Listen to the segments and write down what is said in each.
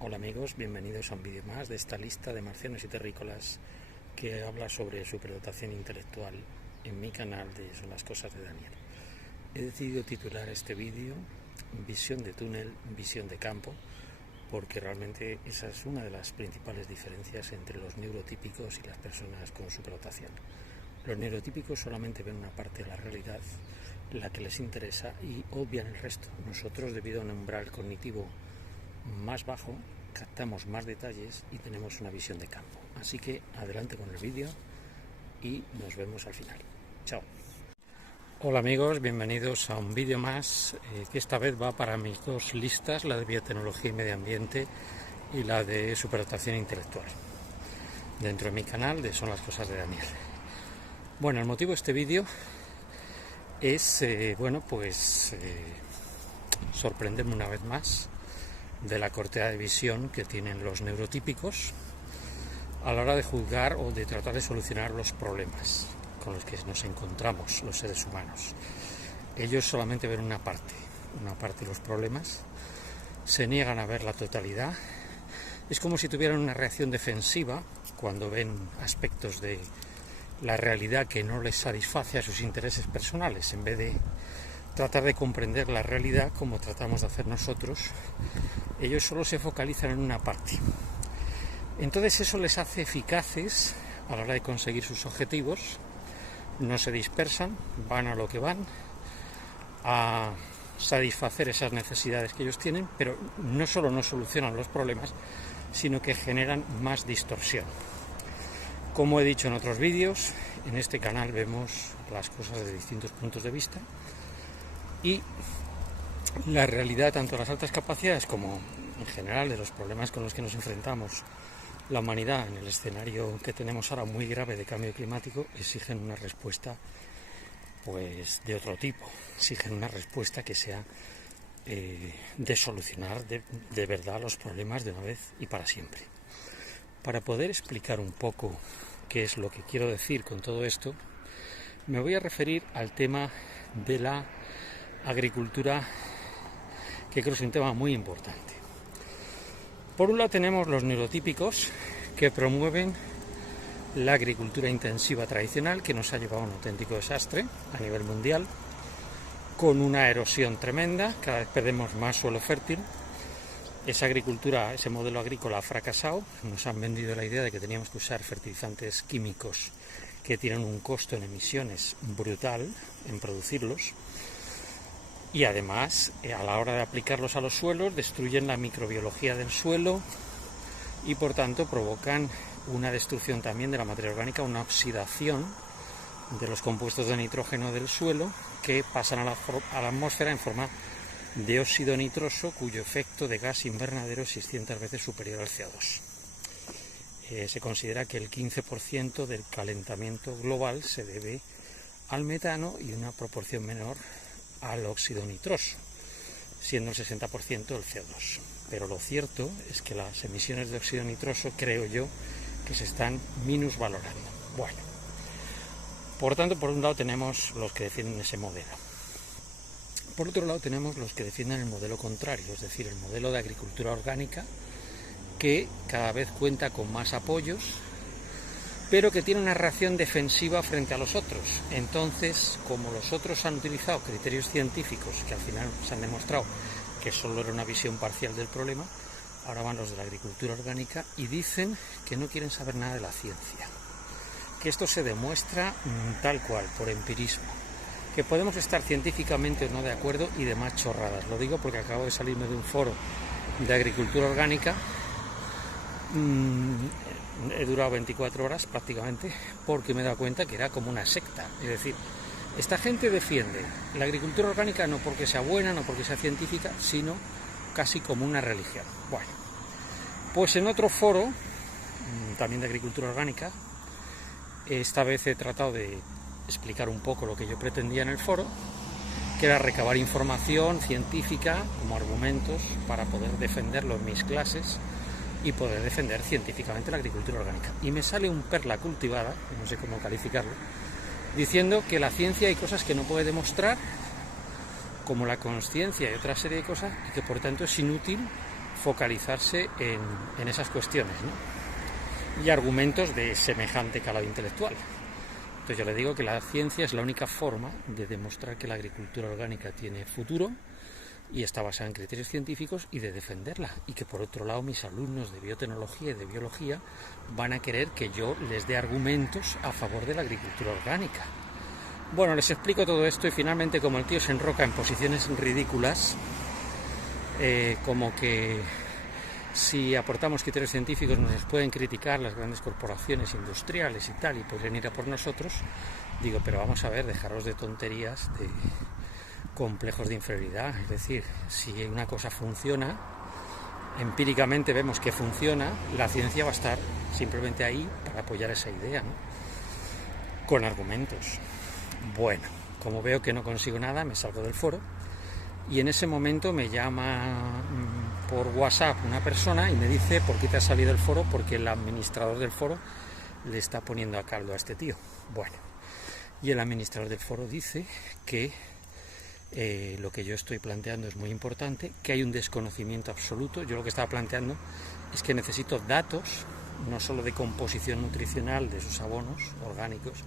Hola amigos, bienvenidos a un vídeo más de esta lista de marcianos y terrícolas que habla sobre superdotación intelectual en mi canal de Son las cosas de Daniel. He decidido titular este vídeo Visión de túnel, visión de campo, porque realmente esa es una de las principales diferencias entre los neurotípicos y las personas con superdotación. Los neurotípicos solamente ven una parte de la realidad, la que les interesa, y obvian el resto. Nosotros, debido a un umbral cognitivo más bajo, captamos más detalles y tenemos una visión de campo. Así que adelante con el vídeo y nos vemos al final. Chao. Hola amigos, bienvenidos a un vídeo más que esta vez va para mis dos listas, la de biotecnología y medio ambiente y la de superdotación intelectual, dentro de mi canal de Son las cosas de Daniel. Bueno, el motivo de este vídeo es sorprenderme una vez más de la cortedad de visión que tienen los neurotípicos a la hora de juzgar o de tratar de solucionar los problemas con los que nos encontramos los seres humanos. Ellos solamente ven una parte de los problemas, se niegan a ver la totalidad. Es como si tuvieran una reacción defensiva cuando ven aspectos de la realidad que no les satisface a sus intereses personales, en vez de tratar de comprender la realidad como tratamos de hacer nosotros. Ellos solo se focalizan en una parte. Entonces eso les hace eficaces a la hora de conseguir sus objetivos. No se dispersan, van a lo que van, a satisfacer esas necesidades que ellos tienen, pero no solo no solucionan los problemas, sino que generan más distorsión. Como he dicho en otros vídeos, en este canal vemos las cosas desde distintos puntos de vista, y la realidad, tanto de las altas capacidades como en general de los problemas con los que nos enfrentamos la humanidad en el escenario que tenemos ahora muy grave de cambio climático, exigen una respuesta de otro tipo, exigen una respuesta que sea de solucionar de verdad los problemas de una vez y para siempre. Para poder explicar un poco qué es lo que quiero decir con todo esto, me voy a referir al tema de la agricultura, que creo que es un tema muy importante. Por un lado tenemos los neurotípicos, que promueven la agricultura intensiva tradicional, que nos ha llevado a un auténtico desastre a nivel mundial, con una erosión tremenda, cada vez perdemos más suelo fértil. Esa agricultura, ese modelo agrícola ha fracasado, nos han vendido la idea de que teníamos que usar fertilizantes químicos que tienen un costo en emisiones brutal en producirlos, y además a la hora de aplicarlos a los suelos destruyen la microbiología del suelo y por tanto provocan una destrucción también de la materia orgánica, una oxidación de los compuestos de nitrógeno del suelo que pasan a la atmósfera en forma de óxido nitroso, cuyo efecto de gas invernadero es 600 veces superior al CO2. Se considera que el 15% del calentamiento global se debe al metano y una proporción menor al óxido nitroso, siendo el 60% el CO2. Pero lo cierto es que las emisiones de óxido nitroso, creo yo, que se están minusvalorando. Bueno, por tanto, por un lado tenemos los que defienden ese modelo. Por otro lado tenemos los que defienden el modelo contrario, es decir, el modelo de agricultura orgánica, que cada vez cuenta con más apoyos, pero que tiene una reacción defensiva frente a los otros. Entonces, como los otros han utilizado criterios científicos que al final se han demostrado que solo era una visión parcial del problema, ahora van los de la agricultura orgánica y dicen que no quieren saber nada de la ciencia, que esto se demuestra tal cual, por empirismo, que podemos estar científicamente o no de acuerdo y demás chorradas. Lo digo porque acabo de salirme de un foro de agricultura orgánica. He durado 24 horas prácticamente, porque me he dado cuenta que era como una secta. Es decir, esta gente defiende la agricultura orgánica no porque sea buena, no porque sea científica, sino casi como una religión. Bueno, pues en otro foro, también de agricultura orgánica, esta vez he tratado de explicar un poco lo que yo pretendía en el foro, que era recabar información científica como argumentos para poder defenderlo en mis clases y poder defender científicamente la agricultura orgánica. Y me sale un perla cultivada, no sé cómo calificarlo, diciendo que la ciencia hay cosas que no puede demostrar, como la consciencia y otra serie de cosas, y que por tanto es inútil focalizarse en esas cuestiones, ¿no? Y argumentos de semejante calado intelectual. Entonces yo le digo que la ciencia es la única forma de demostrar que la agricultura orgánica tiene futuro y está basada en criterios científicos, y de defenderla, y que por otro lado mis alumnos de biotecnología y de biología van a querer que yo les dé argumentos a favor de la agricultura orgánica. Bueno, les explico todo esto y finalmente, como el tío se enroca en posiciones ridículas, como que si aportamos criterios científicos nos pueden criticar las grandes corporaciones industriales y tal, y podrían ir a por nosotros, digo, pero vamos a ver, dejaros de tonterías, de complejos de inferioridad. Es decir, si una cosa funciona, empíricamente vemos que funciona, la ciencia va a estar simplemente ahí para apoyar esa idea, ¿no? Con argumentos. Bueno, como veo que no consigo nada, me salgo del foro, y en ese momento me llama por WhatsApp una persona y me dice: ¿por qué te has salido del foro? Porque el administrador del foro le está poniendo a caldo a este tío. Bueno, y el administrador del foro dice que lo que yo estoy planteando es muy importante, que hay un desconocimiento absoluto. Yo lo que estaba planteando es que necesito datos, no solo de composición nutricional de esos abonos orgánicos,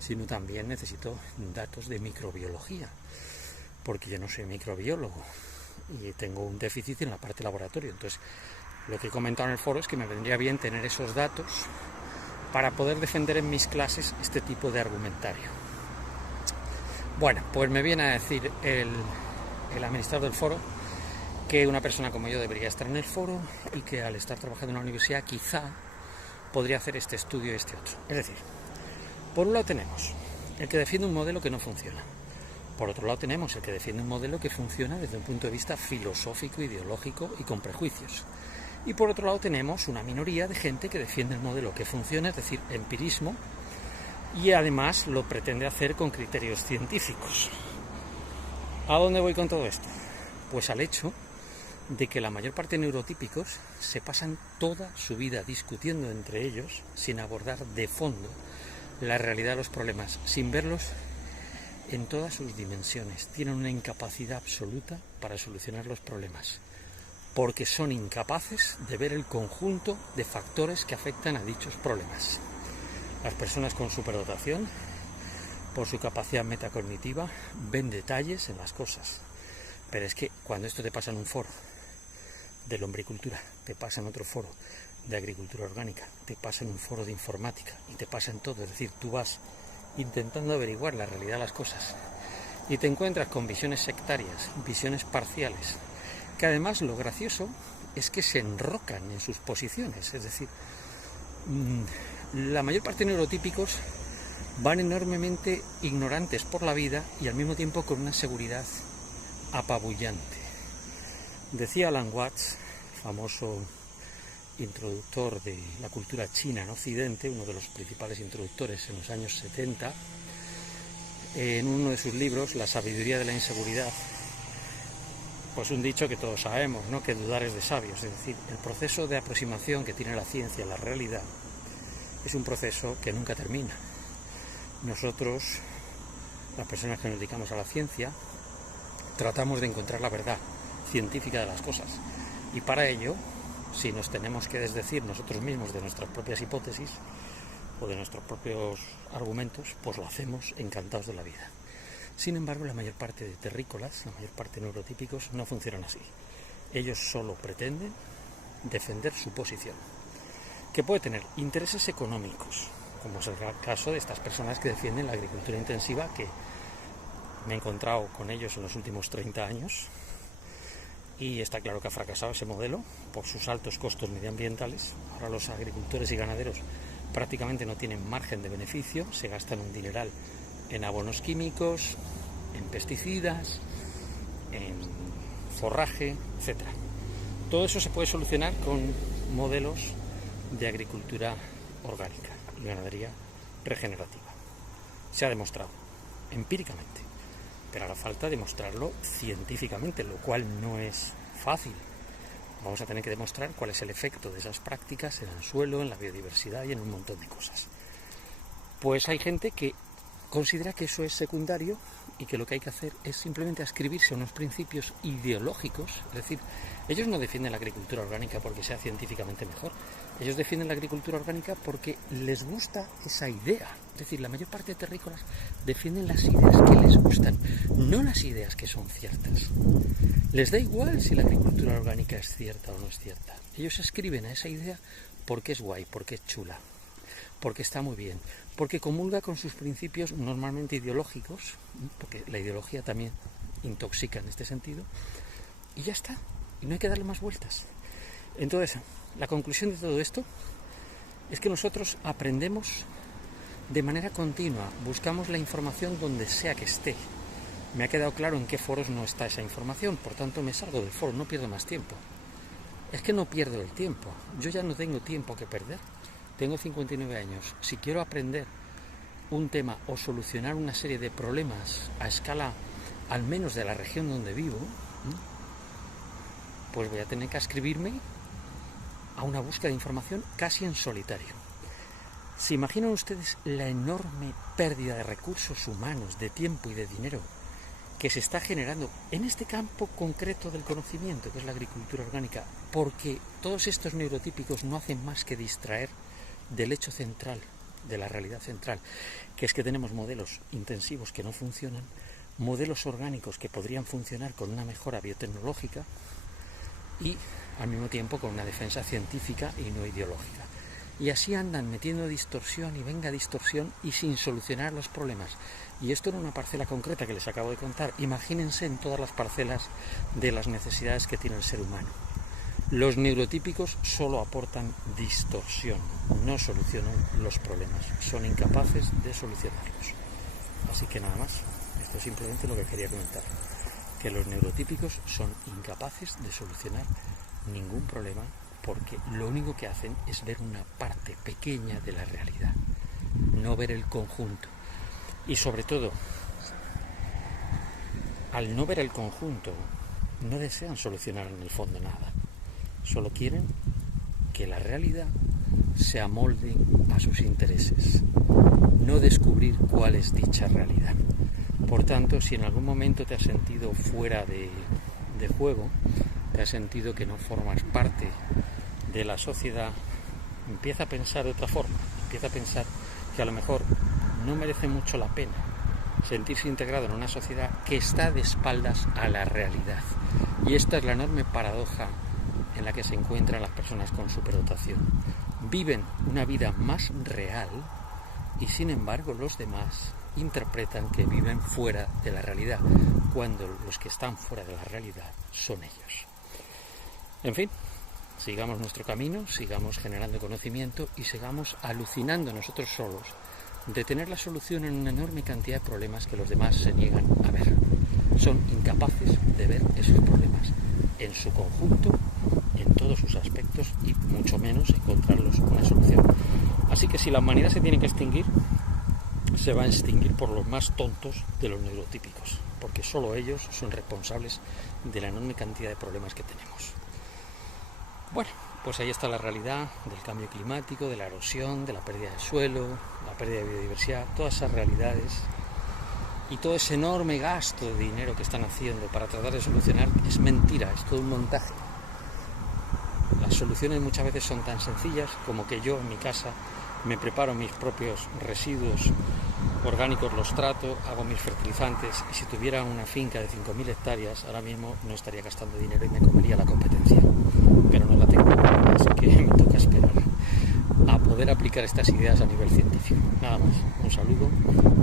sino también necesito datos de microbiología, porque yo no soy microbiólogo y tengo un déficit en la parte laboratorio. Entonces, lo que he comentado en el foro es que me vendría bien tener esos datos para poder defender en mis clases este tipo de argumentario. Bueno, pues me viene a decir el administrador del foro que una persona como yo debería estar en el foro, y que al estar trabajando en una universidad quizá podría hacer este estudio y este otro. Es decir, por un lado tenemos el que defiende un modelo que no funciona. Por otro lado tenemos el que defiende un modelo que funciona desde un punto de vista filosófico, ideológico y con prejuicios. Y por otro lado tenemos una minoría de gente que defiende el modelo que funciona, es decir, empirismo, y además lo pretende hacer con criterios científicos. ¿A dónde voy con todo esto? Pues al hecho de que la mayor parte de neurotípicos se pasan toda su vida discutiendo entre ellos sin abordar de fondo la realidad de los problemas, sin verlos en todas sus dimensiones. Tienen una incapacidad absoluta para solucionar los problemas, porque son incapaces de ver el conjunto de factores que afectan a dichos problemas. Las personas con superdotación, por su capacidad metacognitiva, ven detalles en las cosas. Pero es que cuando esto te pasa en un foro de lombricultura, te pasa en otro foro de agricultura orgánica, te pasa en un foro de informática, y te pasa en todo. Es decir, tú vas intentando averiguar la realidad de las cosas y te encuentras con visiones sectarias, visiones parciales, que además lo gracioso es que se enrocan en sus posiciones. Es decir, la mayor parte de neurotípicos van enormemente ignorantes por la vida y al mismo tiempo con una seguridad apabullante. Decía Alan Watts, famoso introductor de la cultura china en Occidente, uno de los principales introductores en los años 70, en uno de sus libros, La sabiduría de la inseguridad, pues un dicho que todos sabemos, ¿no? Que dudar es de sabios. Es decir, el proceso de aproximación que tiene la ciencia a la realidad es un proceso que nunca termina. Nosotros, las personas que nos dedicamos a la ciencia, tratamos de encontrar la verdad científica de las cosas, y para ello, si nos tenemos que desdecir nosotros mismos de nuestras propias hipótesis o de nuestros propios argumentos, pues lo hacemos encantados de la vida. Sin embargo, la mayor parte de terrícolas, la mayor parte de neurotípicos no funcionan así. Ellos solo pretenden defender su posición, que puede tener intereses económicos, como es el caso de estas personas que defienden la agricultura intensiva, que me he encontrado con ellos en los últimos 30 años, y está claro que ha fracasado ese modelo por sus altos costos medioambientales. Ahora los agricultores y ganaderos prácticamente no tienen margen de beneficio, se gastan un dineral en abonos químicos, en pesticidas, en forraje, etc. Todo eso se puede solucionar con modelos de agricultura orgánica y ganadería regenerativa. Se ha demostrado empíricamente, pero hará falta demostrarlo científicamente, lo cual no es fácil. Vamos a tener que demostrar cuál es el efecto de esas prácticas en el suelo, en la biodiversidad y en un montón de cosas. Pues hay gente que considera que eso es secundario y que lo que hay que hacer es simplemente ascribirse a unos principios ideológicos. Es decir, ellos no defienden la agricultura orgánica porque sea científicamente mejor. Ellos defienden la agricultura orgánica porque les gusta esa idea. Es decir, la mayor parte de terrícolas defienden las ideas que les gustan, no las ideas que son ciertas. Les da igual si la agricultura orgánica es cierta o no es cierta. Ellos escriben a esa idea porque es guay, porque es chula, porque está muy bien, porque comulga con sus principios normalmente ideológicos, porque la ideología también intoxica en este sentido, y ya está, y no hay que darle más vueltas. Entonces, la conclusión de todo esto es que nosotros aprendemos de manera continua, buscamos la información donde sea que esté. Me ha quedado claro en qué foros no está esa información, por tanto me salgo del foro, no pierdo más tiempo. Es que no pierdo el tiempo, yo ya no tengo tiempo que perder. Tengo 59 años. Si quiero aprender un tema o solucionar una serie de problemas a escala al menos de la región donde vivo, pues voy a tener que ascribirme a una búsqueda de información casi en solitario. ¿Se imaginan ustedes la enorme pérdida de recursos humanos, de tiempo y de dinero que se está generando en este campo concreto del conocimiento, que es la agricultura orgánica, porque todos estos neurotípicos no hacen más que distraer del hecho central, de la realidad central, que es que tenemos modelos intensivos que no funcionan, modelos orgánicos que podrían funcionar con una mejora biotecnológica y al mismo tiempo con una defensa científica y no ideológica. Y así andan metiendo distorsión y venga distorsión y sin solucionar los problemas. Y esto en una parcela concreta que les acabo de contar. Imagínense en todas las parcelas de las necesidades que tiene el ser humano. Los neurotípicos solo aportan distorsión, no solucionan los problemas, son incapaces de solucionarlos. Así que nada más, esto es simplemente lo que quería comentar, que los neurotípicos son incapaces de solucionar ningún problema porque lo único que hacen es ver una parte pequeña de la realidad, no ver el conjunto. Y sobre todo, al no ver el conjunto, no desean solucionar en el fondo nada. Solo quieren que la realidad se amolde a sus intereses, no descubrir cuál es dicha realidad. Por tanto, si en algún momento te has sentido fuera de juego, te has sentido que no formas parte de la sociedad, empieza a pensar de otra forma, empieza a pensar que a lo mejor no merece mucho la pena sentirse integrado en una sociedad que está de espaldas a la realidad. Y esta es la enorme paradoja en la que se encuentran las personas con superdotación. Viven una vida más real y sin embargo los demás interpretan que viven fuera de la realidad, cuando los que están fuera de la realidad son ellos. En fin, sigamos nuestro camino, sigamos generando conocimiento y sigamos alucinando nosotros solos de tener la solución en una enorme cantidad de problemas que los demás se niegan a ver. Son incapaces de ver esos problemas en su conjunto, en todos sus aspectos y mucho menos encontrarlos una solución. Así que si la humanidad se tiene que extinguir, se va a extinguir por los más tontos de los neurotípicos, porque solo ellos son responsables de la enorme cantidad de problemas que tenemos. Bueno, pues ahí está la realidad del cambio climático, de la erosión, de la pérdida de suelo, la pérdida de biodiversidad, todas esas realidades y todo ese enorme gasto de dinero que están haciendo para tratar de solucionar es mentira, es todo un montaje. Las soluciones muchas veces son tan sencillas como que yo en mi casa me preparo mis propios residuos orgánicos, los trato, hago mis fertilizantes y si tuviera una finca de 5.000 hectáreas ahora mismo no estaría gastando dinero y me comería la competencia, pero no la tengo, así que me toca esperar a poder aplicar estas ideas a nivel científico. Nada más, un saludo,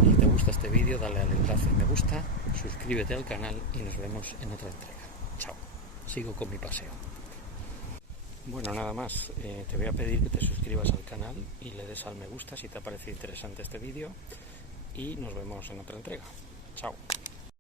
y si te gusta este vídeo dale al enlace me gusta, suscríbete al canal y nos vemos en otra entrega. Chao, sigo con mi paseo. Bueno, nada más, te voy a pedir que te suscribas al canal y le des al me gusta si te ha parecido interesante este vídeo y nos vemos en otra entrega. Chao.